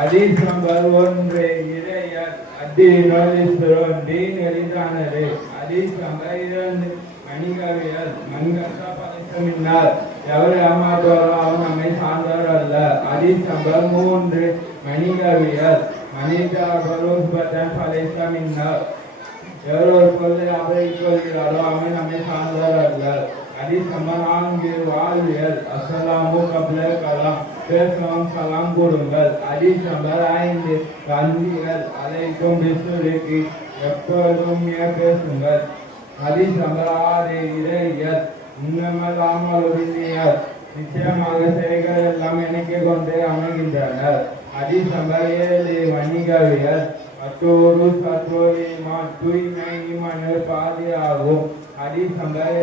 சொல்லுங்க? ஹதீஸ் நம்பர் ஒன்று இறையர் அத்தீனோலிஸ்வரன் தீன் எளிதானது ஹதீஸ் இரண்டு மணிகவியல் மண்கட்ட பழக்கமின்னார் எவர் ஏமாற்றுவாரோ அவன் நம்மை சார்ந்தவர் அல்ல. ஹதீஸ் நம்பர் மூன்று மணிகவியல் மனிதா பரோஸ்பத்தன் பழைக்கமின்னார் எவர் ஒரு பொருளை அபகரித்துக் கொள்கிறாரோ அவன் நம்மை சார்ந்தவர் அல்ல. அதிசம்பர் நான்கு வாழ்வியல் அசலாமு கப்ல கலாம் பேசலாம் சலாம் கூடுங்கள். ஹதீஸ் ஐந்து கந்திகள் அலைக்கும் பிசுருக்கு எப்பொழுதும் பேசுங்கள். ஹதீஸ் ஆறு இறையல் இன்னமல்லாமல் ஆமலுடைய நிச்சயமாக செயல்கள் எல்லாம் இணைக்க கொண்டு அமைகின்றனர் ஹதீஸ் ஏழு வணிகவியல் மற்றொரு சற்றோரிமான் தூய்மை மனு பாதியாகும். ஹதீஸ் நம்பர்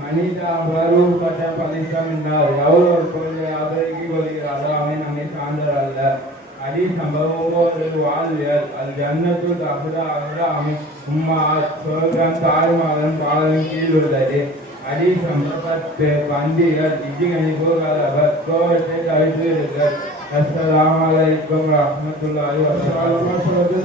எட்டு வணிகவியல் மனிதா பருவப்பட்ட பலிசம் என்றார் எவர் ஒரு பொருளை ஆதரிக்கிக் கொள்கிறாரோ அவன் நம்மை சார்ந்தர் அல்ல அடி சம்பவமோ ஒரு வாழ்வியல். அது ஜன்னத்து அகுதா அகுதா அவன் உம்மா சுரகம் தாய்மாதன் பாலன் கீழ் உள்ளது. அடி சம்பவத்து பண்டிகள் இஜிகனி போகாதவர் கோவத்தை தவிர்த்து இருக்கிறார். அஸ்ஸலாமு அலைக்கும் ரஹ்மத்துல்லாஹி வபரகாத்துஹு